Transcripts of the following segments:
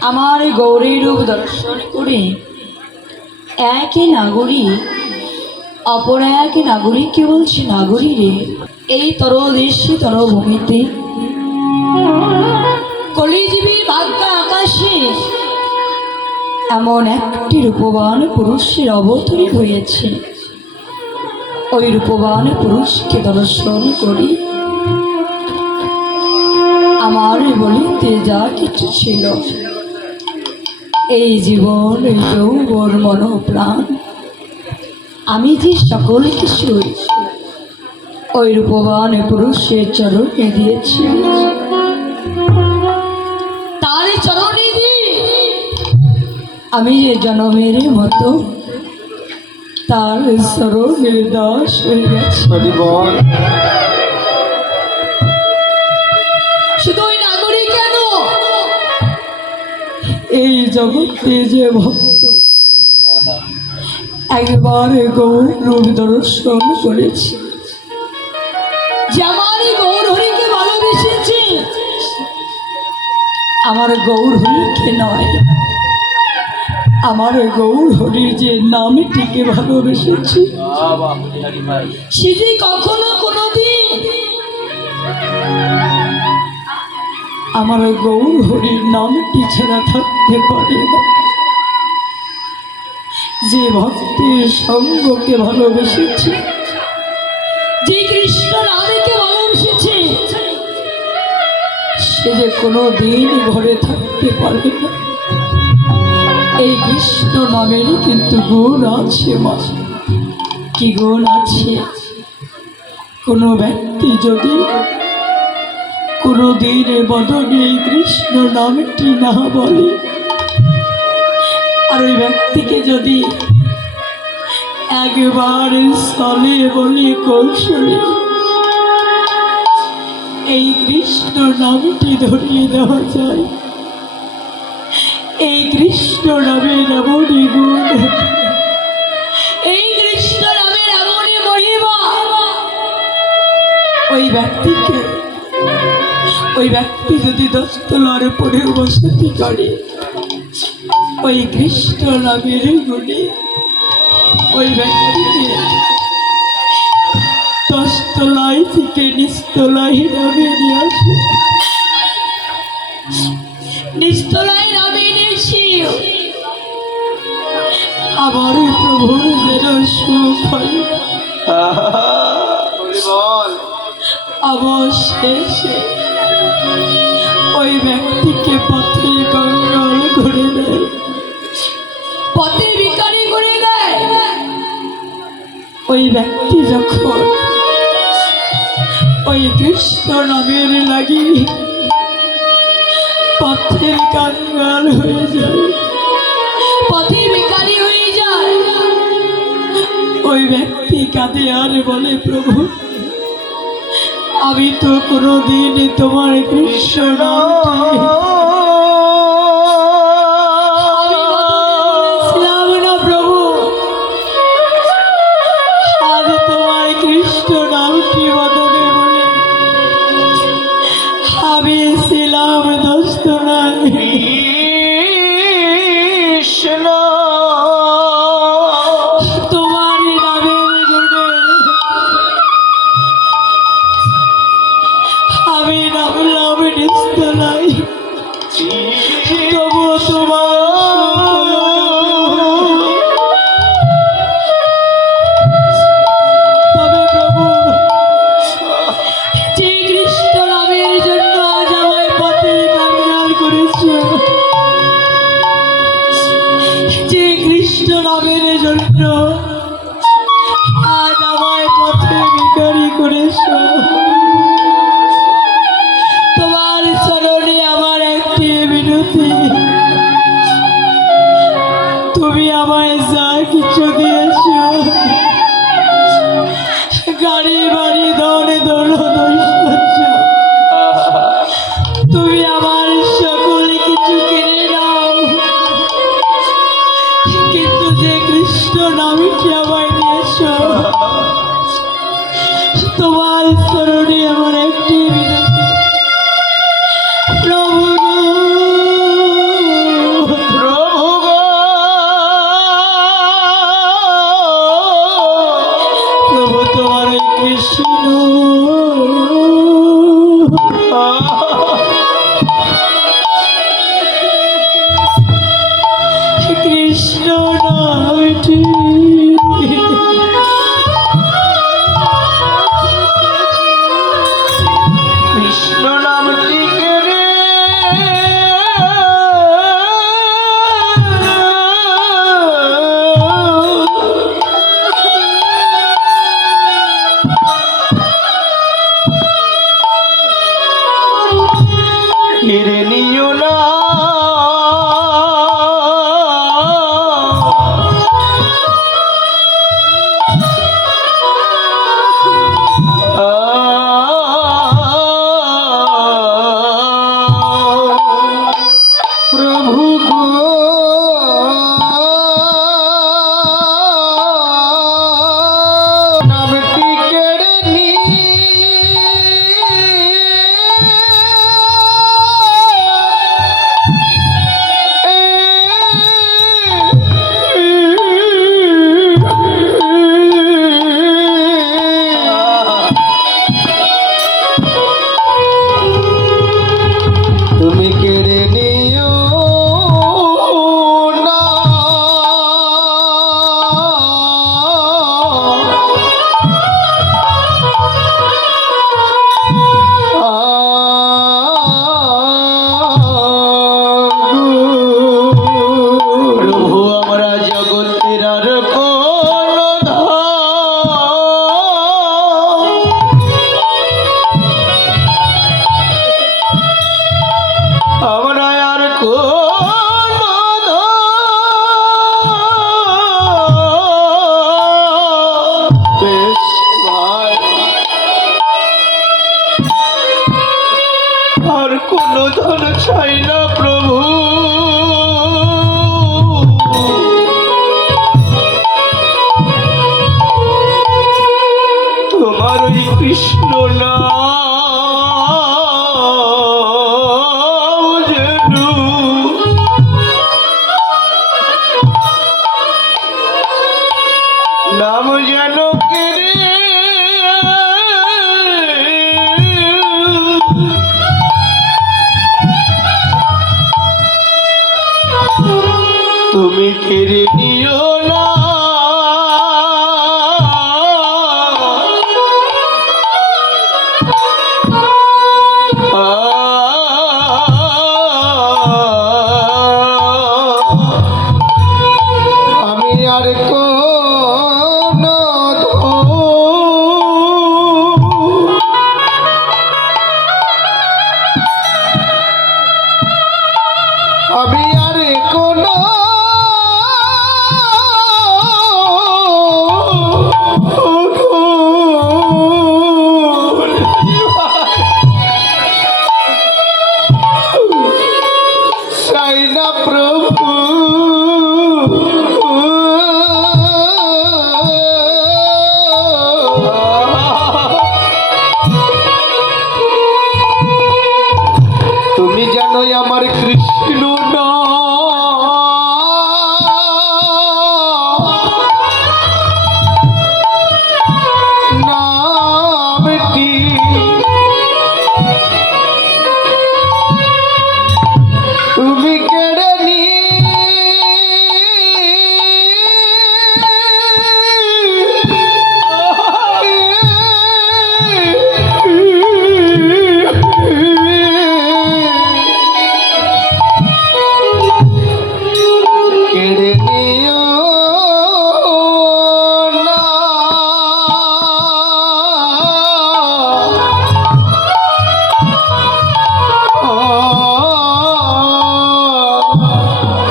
আমার গৌরী রূপ দর্শন করে। একই নাগরী, অপর এক নাগরিককে বলছি নাগরী রে? এই তর দেশে তর ভূমিতে। কলিজীবীর ভাগ্য আকাশে, এমন একটি রূপবান পুরুষের অবতরী হয়েছে। ওই রূপবান পুরুষকে দর্শন করি। আমার বলিতে যা কিছু ছিল এই জীবন এই যৌবন মন প্রাণ আমি যে সকল কিছু ওই রূপবান পুরুষের চরণে দিয়েছি। তার চরণে আমি যে জনমের মতো তার চরণের দাস হয়ে গেছে। এই জগতে যে ভক্ত একবার গৌর রূপ দর্শন করেছে। যে আমার এই গৌর হরিকে ভালোবেসেছে আমার গৌর হরিকে নয় আমার গৌর হরি যে নামটিকে ভালোবেসেছি সে যে কখনো কোনোদিন আমার ওই গৌর হরির নামটি ছাড়া থাকতে পারে না। যে ভক্তের সঙ্গকে ভালোবেসেছে, যে কৃষ্ণ রাধেকে ভালোবেসেছে, সে যে কোনো দিন ঘরে থাকতে পারবে না। এই কৃষ্ণ নামেরই কিন্তু গুণ আছে মা। কি গুণ আছে? কোনো ব্যক্তি যদি কোনো দিনের বদলে এই কৃষ্ণ নামটি না বলে। আর ওই ব্যক্তিকে যদি একবার স্থলে বলে কৌশলে এই কৃষ্ণ নামটি ধরিয়ে দেওয়া যায়। এই কৃষ্ণ নামের এমনই ব্যক্তি যদি দশতলার উপরে বসতি করে। ওই কৃষ্ণ নামের গুণে ওই ব্যক্তিকে দশতলায় থেকে নিস্তলায় নামে নিয়ে আসে। নিস্তলায় নামে নিয়েছি আমার প্রভুর যেন অবশেষে ওই ব্যক্তিকে পথে গঙ্গল করে দেয়। পথে ভিকারি করে দেয়। ওই ব্যক্তি যখন ওই কৃষ্ণ নামের লাগি পথের কাঙ্গাল হয়ে যায়। পথে ভিকারি হয়ে যায়। ওই ব্যক্তি কাঁদে আর বলে প্রভু আমি তো কোনোদিন তোমার কৃষ্ণ প্রভু। আজ তোমার কৃষ্ণ নামটি আমি নামলাম নিস্তলাই তবুও তোমার তবে প্রভু যে কৃষ্ণ নামের জন্য আজ আমায় পথে কাঙ্গাল করেছে। কৃষ্ণ পথে ধন চাই না প্রভু। তোমার ওই কৃষ্ণ যেন নাম যেন তুমি কেড়ে নিও না। আমি আর কোন আমি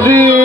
Rio.